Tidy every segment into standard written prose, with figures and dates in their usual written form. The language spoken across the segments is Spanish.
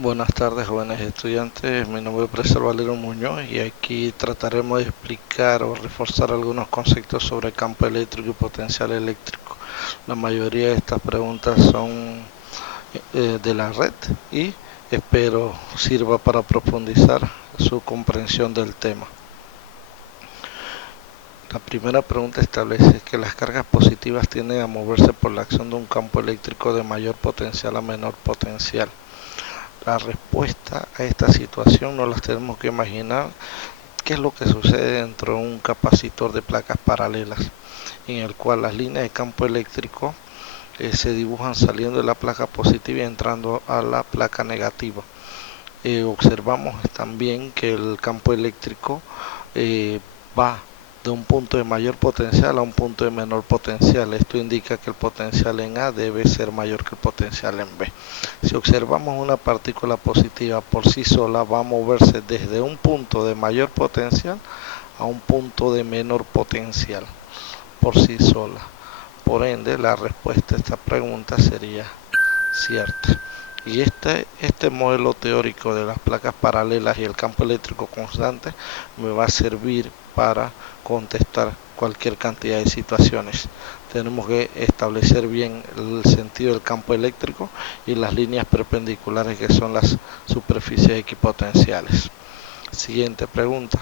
Buenas tardes, jóvenes estudiantes. Mi nombre es profesor Valero Muñoz y aquí trataremos de explicar o reforzar algunos conceptos sobre campo eléctrico y potencial eléctrico. La mayoría de estas preguntas son de la red y espero sirva para profundizar su comprensión del tema. La primera pregunta establece que las cargas positivas tienden a moverse por la acción de un campo eléctrico de mayor potencial a menor potencial. La respuesta a esta situación nos las tenemos que imaginar qué es lo que sucede dentro de un capacitor de placas paralelas, en el cual las líneas de campo eléctrico se dibujan saliendo de la placa positiva y entrando a la placa negativa. Observamos también que el campo eléctrico va de un punto de mayor potencial a un punto de menor potencial. Esto indica que el potencial en A debe ser mayor que el potencial en B. Si observamos una partícula positiva por sí sola, va a moverse desde un punto de mayor potencial a un punto de menor potencial por sí sola. Por ende, la respuesta a esta pregunta sería cierta. Y este modelo teórico de las placas paralelas y el campo eléctrico constante me va a servir para contestar cualquier cantidad de situaciones. Tenemos que establecer bien el sentido del campo eléctrico y las líneas perpendiculares que son las superficies equipotenciales. Siguiente pregunta.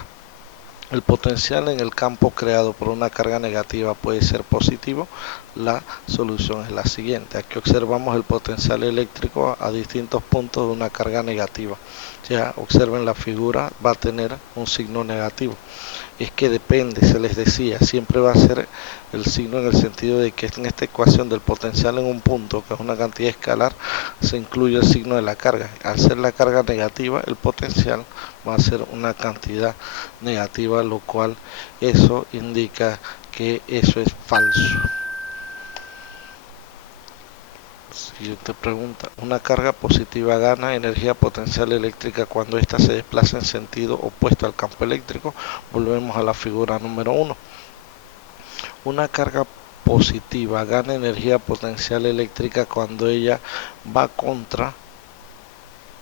El potencial en el campo creado por una carga negativa puede ser positivo. La solución es la siguiente. Aquí observamos el potencial eléctrico a distintos puntos de una carga negativa. Ya observen la figura, va a tener un signo negativo. Es que depende, se les decía, siempre va a ser el signo en el sentido de que en esta ecuación del potencial en un punto, que es una cantidad escalar, se incluye el signo de la carga. Al ser la carga negativa, el potencial va a ser una cantidad negativa, lo cual eso indica que eso es falso. Siguiente pregunta. Una carga positiva gana energía potencial eléctrica cuando ésta se desplaza en sentido opuesto al campo eléctrico. Volvemos a la figura número 1. Una carga positiva gana energía potencial eléctrica cuando ella va contra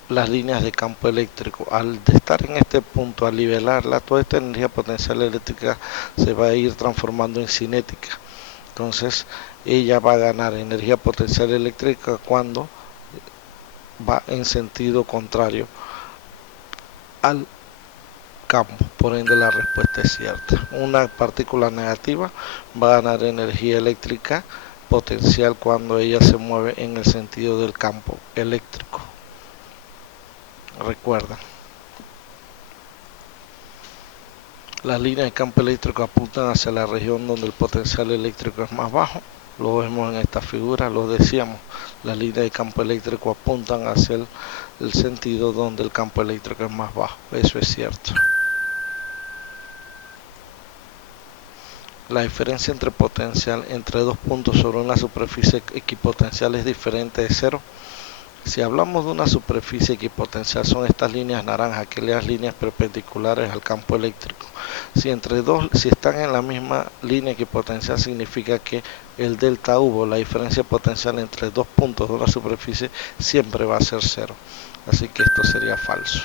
las líneas de campo eléctrico. Al estar en este punto, al nivelarla, toda esta energía potencial eléctrica se va a ir transformando en cinética. Entonces, ella va a ganar energía potencial eléctrica cuando va en sentido contrario al campo. Por ende, la respuesta es cierta. Una partícula negativa va a ganar energía eléctrica potencial cuando ella se mueve en el sentido del campo eléctrico. Recuerda, las líneas de campo eléctrico apuntan hacia la región donde el potencial eléctrico es más bajo. Lo vemos en esta figura, lo decíamos, las líneas de campo eléctrico apuntan hacia el sentido donde el campo eléctrico es más bajo. Eso es cierto. La diferencia entre potencial entre dos puntos sobre una superficie equipotencial es diferente de cero. Si hablamos de una superficie equipotencial, son estas líneas naranjas, aquellas líneas perpendiculares al campo eléctrico. Si están en la misma línea equipotencial, significa que el delta U, la diferencia potencial entre dos puntos de una superficie, siempre va a ser cero. Así que esto sería falso.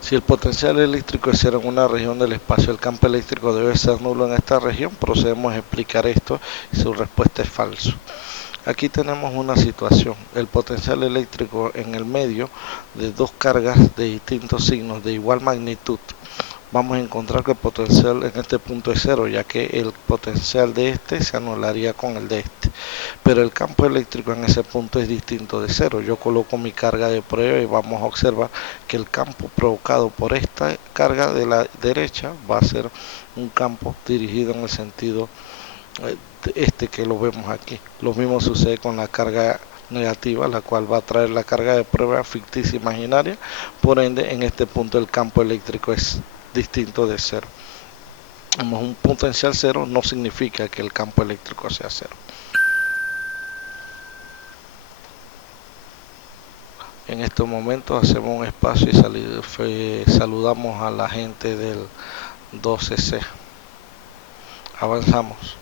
Si el potencial eléctrico es cero en una región del espacio, el campo eléctrico debe ser nulo en esta región. Procedemos a explicar esto y su respuesta es falso. Aquí tenemos una situación, el potencial eléctrico en el medio de dos cargas de distintos signos de igual magnitud. Vamos a encontrar que el potencial en este punto es cero, ya que el potencial de este se anularía con el de este. Pero el campo eléctrico en ese punto es distinto de cero. Yo coloco mi carga de prueba y vamos a observar que el campo provocado por esta carga de la derecha va a ser un campo dirigido en el sentido que lo vemos aquí. Lo mismo sucede con la carga negativa, la cual va a traer la carga de prueba ficticia imaginaria. Por ende, en este punto el campo eléctrico es distinto de cero. Un potencial cero no significa que el campo eléctrico sea cero. En estos momentos hacemos un espacio y saludamos a la gente del 12C. Avanzamos.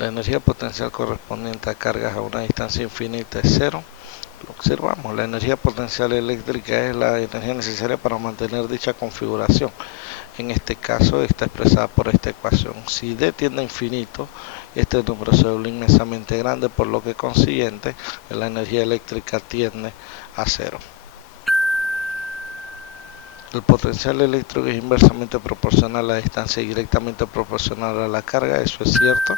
La energía potencial correspondiente a cargas a una distancia infinita es cero. Lo observamos, la energía potencial eléctrica es la energía necesaria para mantener dicha configuración. En este caso está expresada por esta ecuación. Si D tiende a infinito, este número se vuelve inmensamente grande, por lo que consiguiente la energía eléctrica tiende a cero. El potencial eléctrico es inversamente proporcional a la distancia y directamente proporcional a la carga, eso es cierto.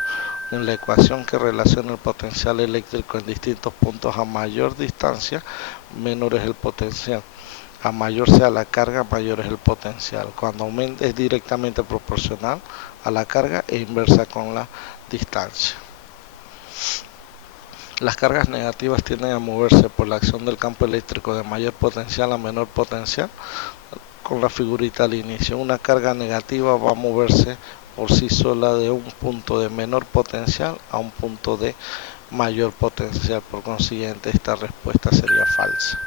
En la ecuación que relaciona el potencial eléctrico en distintos puntos, a mayor distancia, menor es el potencial. A mayor sea la carga, mayor es el potencial. Cuando aumenta es directamente proporcional a la carga e inversa con la distancia. Las cargas negativas tienden a moverse por la acción del campo eléctrico de mayor potencial a menor potencial. Con la figurita al inicio, una carga negativa va a moverse por sí sola de un punto de menor potencial a un punto de mayor potencial. Por consiguiente, esta respuesta sería falsa.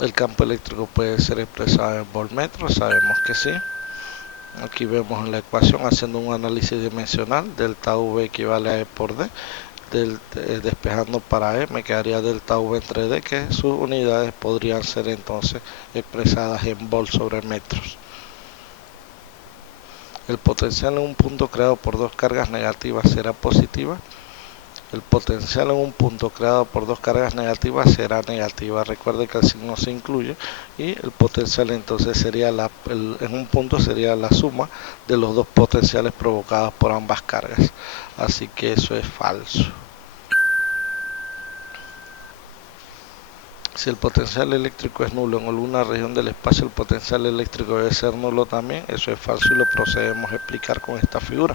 El campo eléctrico puede ser expresado en voltmetros, sabemos que sí. Aquí vemos en la ecuación, haciendo un análisis dimensional, delta V equivale a E por D. Despejando para E me quedaría delta V entre D, que sus unidades podrían ser entonces expresadas en volt sobre metros. El potencial en un punto creado por dos cargas negativas será positiva. El potencial en un punto creado por dos cargas negativas será negativa. Recuerde que el signo se incluye y el potencial entonces sería en un punto sería la suma de los dos potenciales provocados por ambas cargas. Así que eso es falso. Si el potencial eléctrico es nulo en alguna región del espacio, el potencial eléctrico debe ser nulo también. Eso es falso y lo procedemos a explicar con esta figura.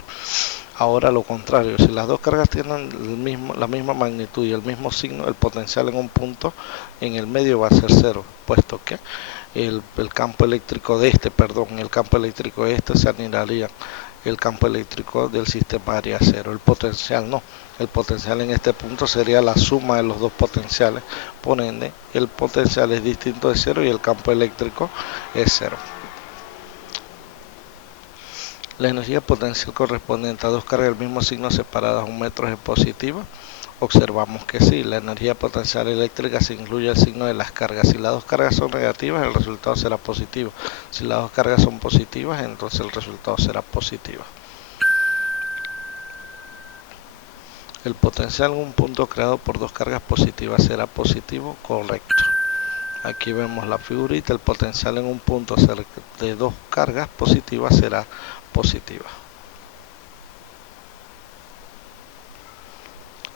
Ahora lo contrario, si las dos cargas tienen la misma magnitud y el mismo signo, el potencial en un punto en el medio va a ser cero, puesto que el campo eléctrico de el campo eléctrico de este se aniquilaría. El campo eléctrico del sistema haría cero, el potencial no. El potencial en este punto sería la suma de los dos potenciales, por ende el potencial es distinto de cero y el campo eléctrico es cero. La energía potencial correspondiente a dos cargas del mismo signo separadas a un metro es positiva. Observamos que sí, la energía potencial eléctrica se incluye el signo de las cargas. Si las dos cargas son negativas, el resultado será positivo. Si las dos cargas son positivas, entonces el resultado será positivo. El potencial en un punto creado por dos cargas positivas será positivo, correcto. Aquí vemos la figurita, el potencial en un punto de dos cargas positivas será positiva.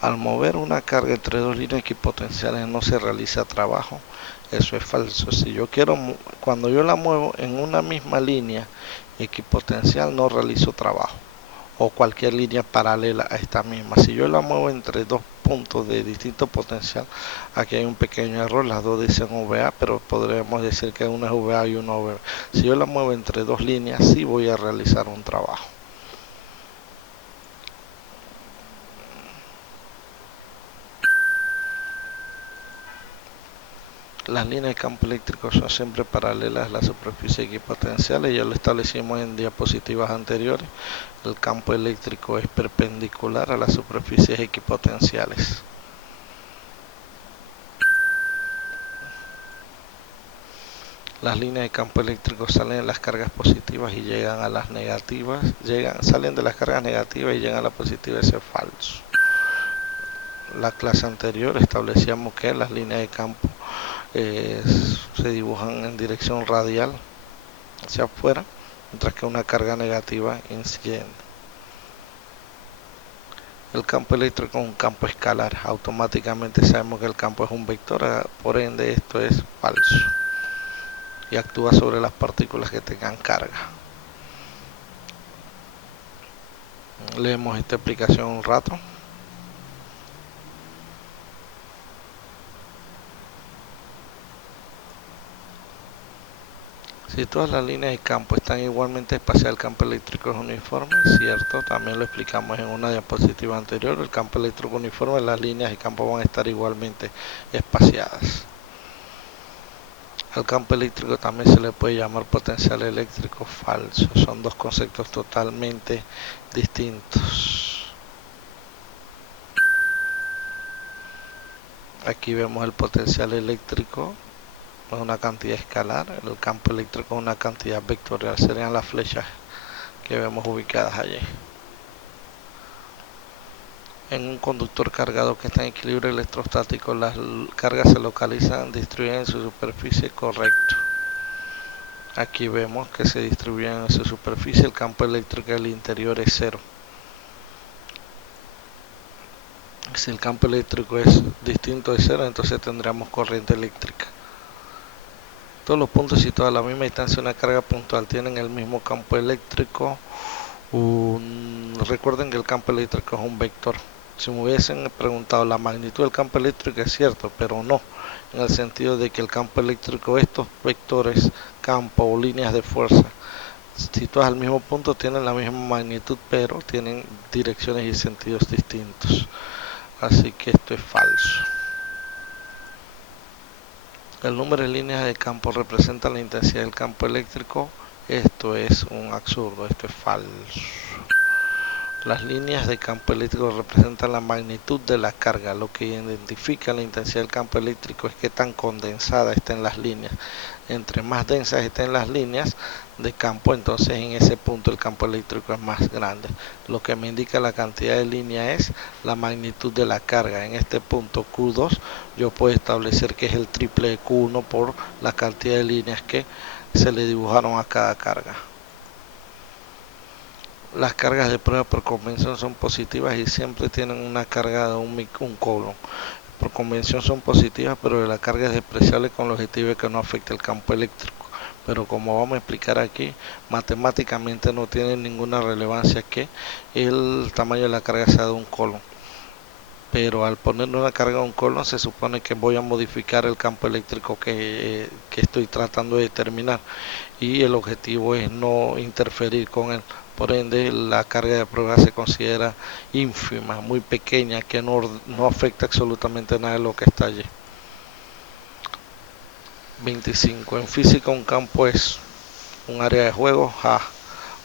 Al mover una carga entre dos líneas equipotenciales no se realiza trabajo. Eso es falso. Cuando yo la muevo en una misma línea equipotencial no realizo trabajo. O cualquier línea paralela a esta misma. Si yo la muevo entre dos puntos de distinto potencial, aquí hay un pequeño error, las dos dicen VA, pero podríamos decir que una es VA y una VB. Si yo la muevo entre dos líneas, sí voy a realizar un trabajo. Las líneas de campo eléctrico son siempre paralelas a la superficie equipotencial y ya lo establecimos en diapositivas anteriores. El campo eléctrico es perpendicular a las superficies equipotenciales. Las líneas de campo eléctrico salen de las cargas positivas y llegan a las negativas. Salen de las cargas negativas y llegan a las positivas. Eso es falso. La clase anterior establecíamos que las líneas de campo se dibujan en dirección radial hacia afuera, mientras que una carga negativa incide. El campo eléctrico es un campo escalar. Automáticamente sabemos que el campo es un vector, por ende esto es falso. Y actúa sobre las partículas que tengan carga. Leemos esta explicación un rato. Si todas las líneas de campo están igualmente espaciadas, el campo eléctrico es uniforme, cierto, también lo explicamos en una diapositiva anterior, el campo eléctrico uniforme, las líneas de campo van a estar igualmente espaciadas. Al campo eléctrico también se le puede llamar potencial eléctrico falso. Son dos conceptos totalmente distintos. Aquí vemos el potencial eléctrico, es una cantidad escalar, el campo eléctrico es una cantidad vectorial, serían las flechas que vemos ubicadas allí. En un conductor cargado que está en equilibrio electrostático, las cargas se localizan distribuidas en su superficie, correcto. Aquí vemos que se distribuyen en su superficie, el campo eléctrico del interior es cero. Si el campo eléctrico es distinto de cero, entonces tendríamos corriente eléctrica. Todos los puntos situados a la misma distancia de una carga puntual tienen el mismo campo eléctrico. Recuerden que el campo eléctrico es un vector. Si me hubiesen preguntado la magnitud del campo eléctrico, es cierto, pero no, en el sentido de que el campo eléctrico, estos vectores, campo o líneas de fuerza situadas al mismo punto, tienen la misma magnitud, pero tienen direcciones y sentidos distintos. Así que esto es falso. El número de líneas de campo representa la intensidad del campo eléctrico. Esto es un absurdo, esto es falso. Las líneas de campo eléctrico representan la magnitud de la carga. Lo que identifica la intensidad del campo eléctrico es qué tan condensada estén las líneas. Entre más densas estén las líneas de campo, entonces en ese punto el campo eléctrico es más grande. Lo que me indica la cantidad de línea es la magnitud de la carga. En este punto Q2 yo puedo establecer que es el triple de Q1 por la cantidad de líneas que se le dibujaron a cada carga. Las cargas de prueba por convención son positivas y siempre tienen una carga de un coulomb. Por convención son positivas, pero la carga es despreciable con el objetivo de que no afecte el campo eléctrico. Pero como vamos a explicar aquí, matemáticamente no tiene ninguna relevancia que el tamaño de la carga sea de un coulomb. Pero al ponerle una carga a un coulomb se supone que voy a modificar el campo eléctrico que estoy tratando de determinar. Y el objetivo es no interferir con él. Por ende, la carga de prueba se considera ínfima, muy pequeña, que no afecta absolutamente nada de lo que está allí. 25. En física, un campo es un área de juego.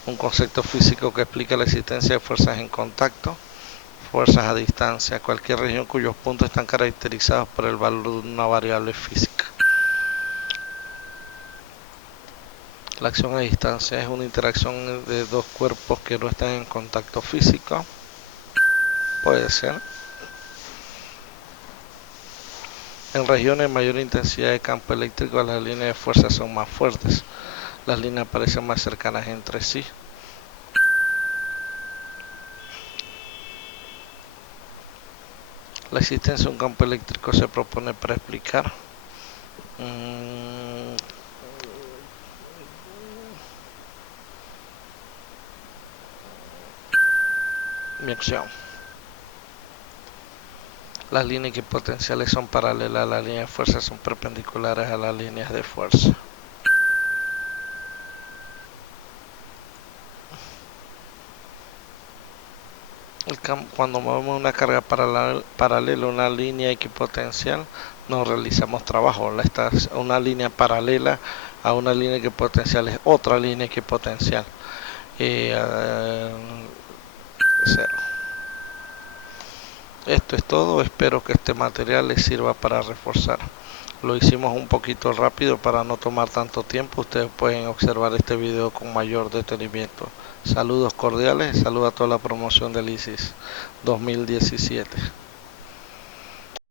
Un concepto físico que explica la existencia de fuerzas en contacto, fuerzas a distancia, cualquier región cuyos puntos están caracterizados por el valor de una variable física. La acción a distancia es una interacción de dos cuerpos que no están en contacto físico. Puede ser. En regiones de mayor intensidad de campo eléctrico, las líneas de fuerza son más fuertes. Las líneas parecen más cercanas entre sí. La existencia de un campo eléctrico se propone para explicar. Mi opción. Las líneas equipotenciales son paralelas a las líneas de fuerza, son perpendiculares a las líneas de fuerza. Cuando movemos una carga paralela a una línea equipotencial, no realizamos trabajo. Una línea paralela a una línea equipotencial es otra línea equipotencial. Cero. Esto es todo, espero que este material les sirva para reforzar. Lo hicimos un poquito rápido para no tomar tanto tiempo. Ustedes pueden observar este video con mayor detenimiento. Saludos cordiales, saludos a toda la promoción del ISIS 2017.